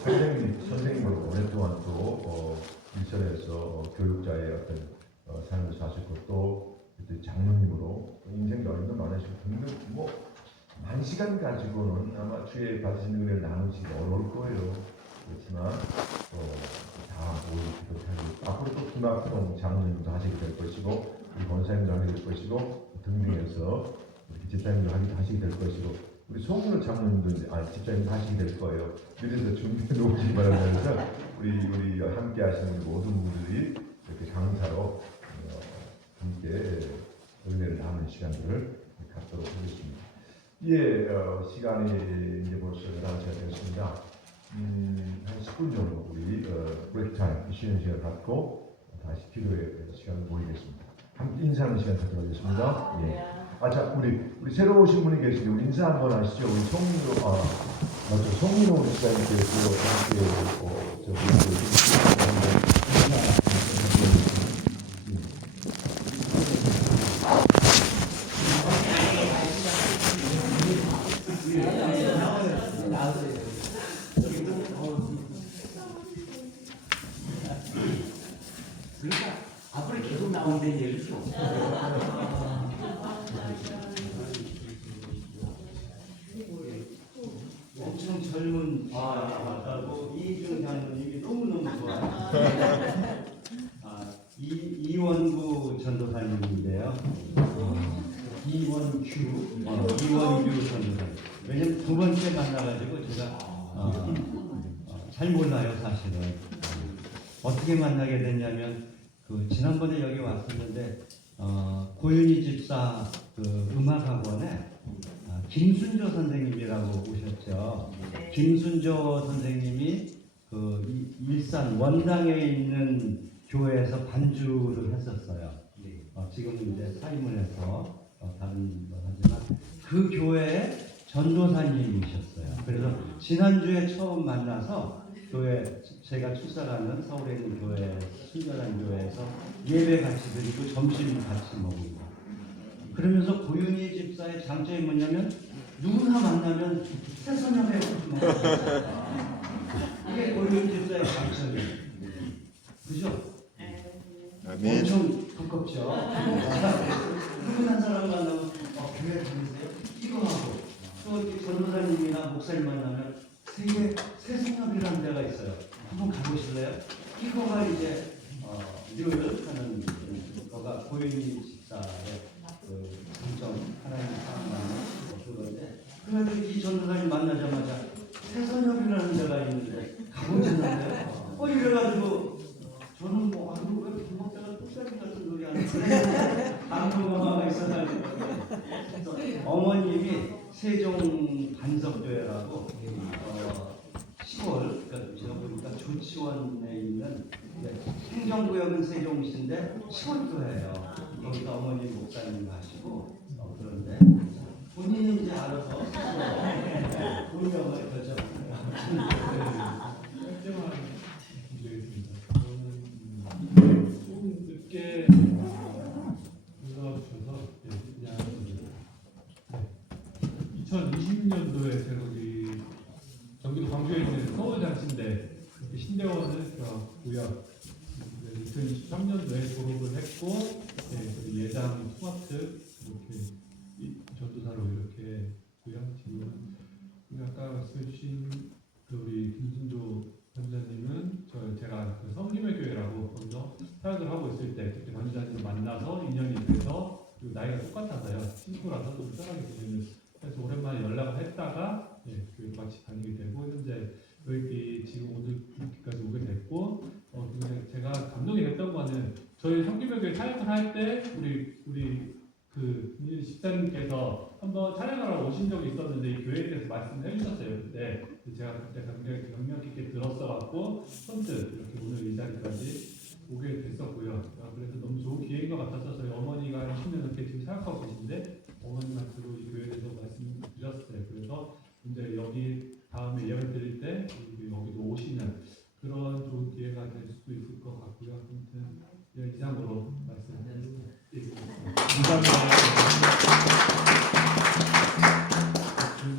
선생님으로 오랫동안 또 일선에서 교육자의 어떤 삶을 사셨고 또 장로님으로 인생도 어림도 많으시고 등등 만 시간 가지고는 아마 주의 받으신 은혜를 나누시기 어려울 거예요. 그렇지만 다 모이기도 하고 앞으로 또 김학동 장로님도 하시게 될 것이고 우리 권사님도 하게 될 것이고 등등해서 우리 집사님도 하시게 될 것이고 우리 송문호 장로님도 집사님도 하시게 될 거예요. 그래서 준비해 놓으시기 바라면서 우리 함께 하시는 모든 분들이 이렇게 강사로 함께 은혜를 나누는 시간들을 갖도록 하겠습니다. 시간이 이제 벌써 11시가 됐습니다. 한 10분 정도 우리 브레이크 타임 쉬는 시간 갖고 다시 기도의 시간을 모이겠습니다. 함께 인사하는 시간 갖도록 하겠습니다. 자, 우리 새로 오신 분이 계시는데 우리 인사 한번 하시죠. 우리 송민호 우리 시장님께서 그러니까 앞으로 계속 나오는데 얘기죠. 엄청 젊은 맞다고 이희중 장로님이 너무너무 좋아요. 이원구 전도사님인데요. 이원규 전도사님. 왜냐면 두 번째 만나가지고 제가 잘 몰라요 사실은. 어떻게 만나게 됐냐면 지난번에 여기 왔었는데 고윤희 집사 음악학원에 김순조 선생님이라고 오셨죠. 김순조 선생님이 일산 원당에 있는 교회에서 반주를 했었어요. 지금은 이제 사임을 해서 다른 걸 하지만 그 교회의 전도사님이셨어요. 그래서 지난주에 처음 만나서 제가 출사하는 서울에 있는 교회, 순전한 교회에서 예배 같이 드리고 점심 같이 먹고 그러면서 고윤희 집사의 장점이 뭐냐면 누구나 만나면 새소년회 먹어요. 이게 고윤희 집사의 장점이에요. 그죠? 아멘. 엄청 두껍죠? 누구 한 사람 만나면 교회 다니세요? 이거 하고 또 전도사님이나 목사님 만나면 새송합이라는 데가 있어요. 한번 가보실래요? 이거가 이제 늘 하는 거가 고윤희 집사의 장점 하나님 사랑 만나 그건데 그래가지고 이 전도사님 만나자마자 새선협이라는 데가 있는데 가보셨나요? 이래가지고 저는 왜 밥 먹다가 뚝배기 같은 소리 하는 거예요? 어머님이 세종 반석교회라고 시골, 그러니까 제가 보니까 조치원에 있는 행정구역은 세종시인데 시골교회예요. 거기가 어머니 목사님 하시고 그런데 본인이 이제 알아서 운명을 결정합니다. 짧게만 드리겠습니다. 저는 조금 늦게 불러주셔서 그냥 2020년도에 제가 여기 경기도 광주에 있는 서울장신대 신대원을 들어갔고요. 2023년도에 졸업을 했고 예장 스마트 이렇게 전도사로 이렇게 고요. 지금은 아까 말씀해주신 우리 김순조 전도사님은 제가 그 성김회교회라고 거기서 사역을 하고 있을 때 그때 전도사님을 만나서 인연이 돼서 그리고 나이가 똑같아서요. 친구라서 좀 편하게 지내는 그래서 오랜만에 연락을 했다가 교회 같이 다니게 되고 현재 여기 지금 오늘까지 오게 됐고 굉장히 제가 감동이 됐던 거는 저희 성김회교회 사역을 할 때 우리 그 집사님께서 한번 찬양하러 오신 적이 있었는데 이 교회에 대해서 말씀을 해주셨어요. 근데 제가 그때 굉장히 경력 있게 들었어갖고 선뜻 이렇게 오늘 이 자리까지 오게 됐었고요. 그래서 너무 좋은 기회인 것 같아서 저희 어머니가 20년 넘게 지금 생각하고 계신데 어머님한테도 이 교회에 대해서 말씀드렸어요. 그래서 이제 여기 다음에 예배 드릴 때 여기도 오시는 그런 좋은 기회가 될 수도 있을 것 같고요. 아무튼 이상으로 말씀드리겠습니다.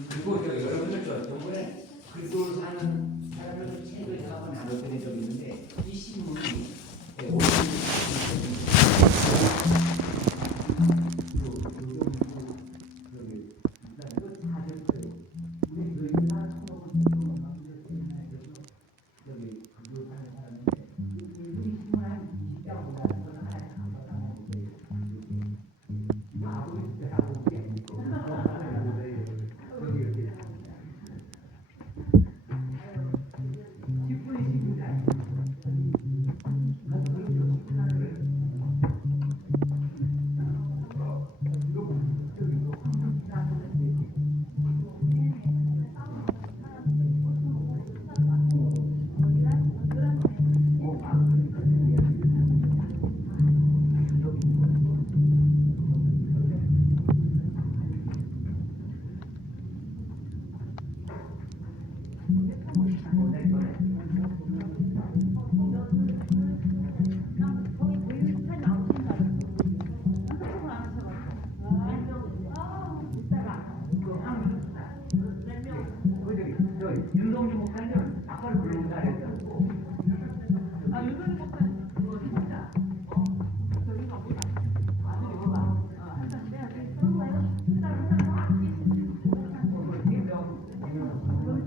그리고 여러분들 저번에 글도 사는 사람을 책을 한번 나눠드린 적이 있는데 이 신문이 윤동주 목사님 아까를 부르고 잘했다고. 윤동주 목사님 그거 진짜 저기 가보자. 아들이 뭐가 항상 내가 그런 거예요.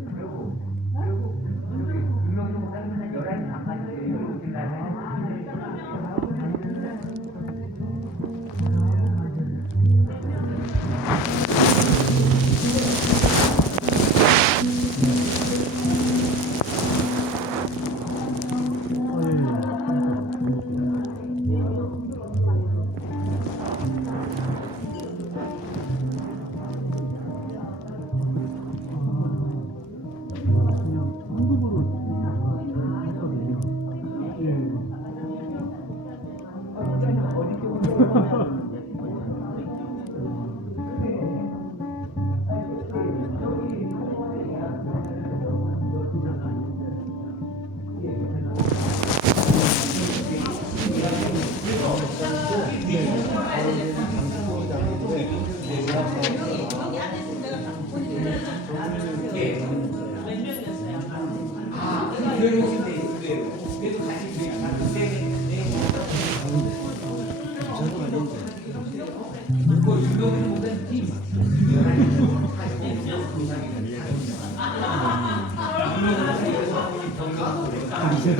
그리고 윤동주 목사님 한 11시 반까지 이렇게 날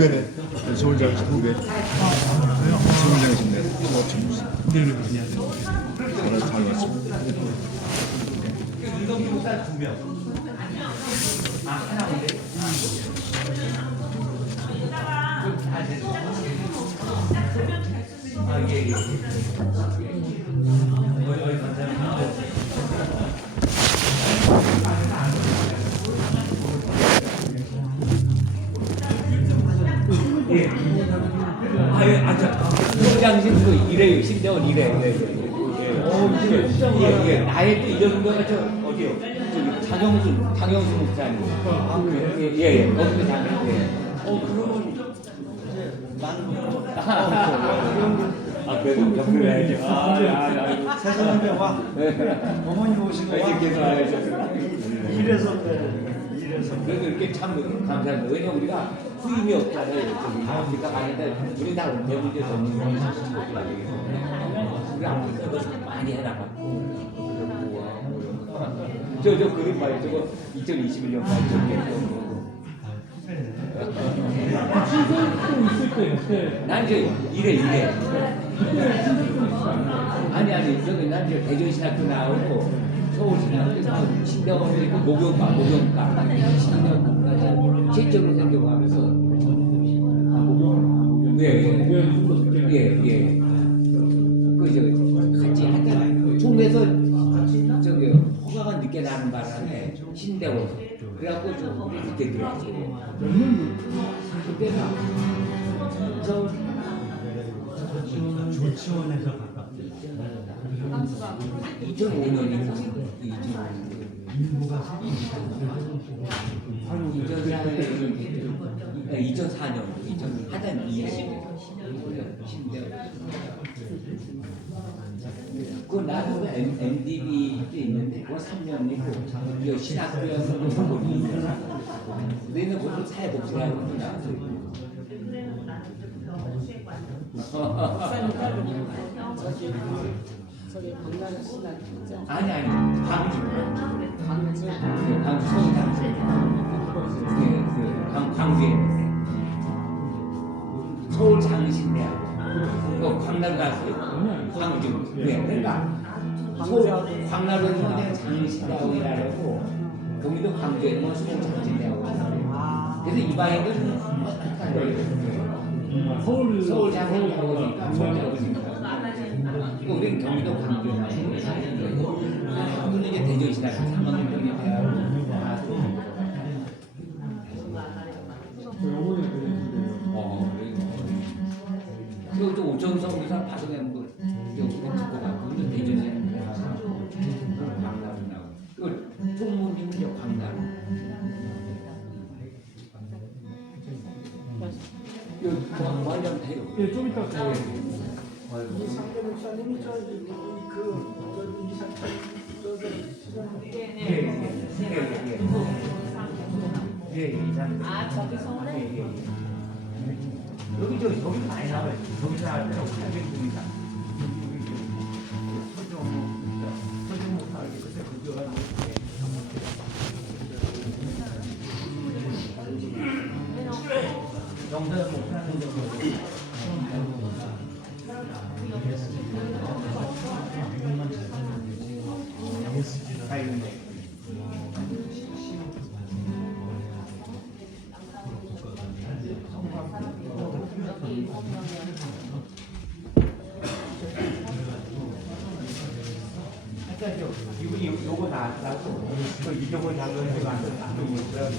후배네. 서울장신 후배. 서울장신대. 네네, 안녕하세요. 오늘 잘 왔습니다. 윤동주 목사 2명. 하나 온대. 다 됐어. 예. 어디 감사합니다. 아유, 소장님 그 이래요. 신정은 이래. 예. 나의 또 이런 거가 저 어디요? 저기 장영수 목사님. 예. 거기서 장영. 그러면 이제 나는 그래도 격려해야죠. 세상에 와 어머니 오시고 와 이래서 그래도 이렇게 참 감사합니다. 왜냐면 우리가 후임이 없잖아요. 저기 아프리카 가는데 우리 다 대문제 전문가를 시키고 우리 아프리카도 많이 해나갔고 저 그림 봐요. 저거 2021년까지 저기 친구도 있을 거예요. 난 이제 이래. 아니 저기 난 이제 대전신학교 나오고 서울신학교 나오고 신대원도 있고 목욕과 신대원까지 실적으로 생겨가면서 예. 그저 같이 하여튼 총에서 저기 허가가 늦게 나는 바람에 신대원 그래갖고 좀 우리 늦게 들어왔지. 그때 막 조치원에서 가깝게 2005년이고 2004년 하던 2010년 그 나도 MDB도 있는데 그거 3년이고 신학교에서 우리는 그것도 사회복지라고 나왔어요. 저기 광나라 신학교죠? 아니 광주 광주에 서울 장신대하고 광나라 갔어요. 광주. 그러니까 서울 광나라에서 그냥 장신대하고라고 거기도 광주에 뭐 서울 장신대하고. 그래서 이방인들은 서울 장신대하고니까 서울 우리는 경기도 광주에 나오고 한분은 이제 대전시나 상황동에 그리고 오천성 의사 파송한 거 여기 듣고 가고 대전시나 광나루 나오고 그 총무님은 이제 광나루 이거 완전 돼요. 예, 좀 이따 이상대 목사님이 저기서 여기 많이 나와요. 저기 나올 때는 800분이다. 소중 못하게 그때 그거 영상 못하는 거. 이분이 요거 나왔다고 그 이종을 장관이 만든 작품이었어요.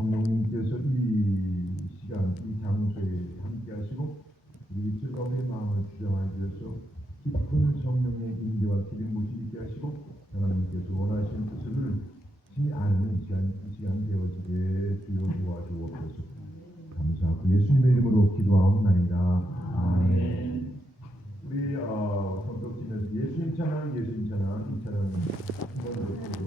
성령님께서 이 시간, 이 장소에 함께하시고 우리 일주일 가운데 마음을 주장하여 주셔서 깊은 성령의 인도와 기름 부으심 있게 하시고 하나님께서 원하시는 뜻을 친히 아는 이 시간 되어지게 주여 도와주옵소서. 감사하고 예수님의 이름으로 기도하옵나이다. 아멘. 우리 성도팀에서 예수님 찬양 이 찬양 한번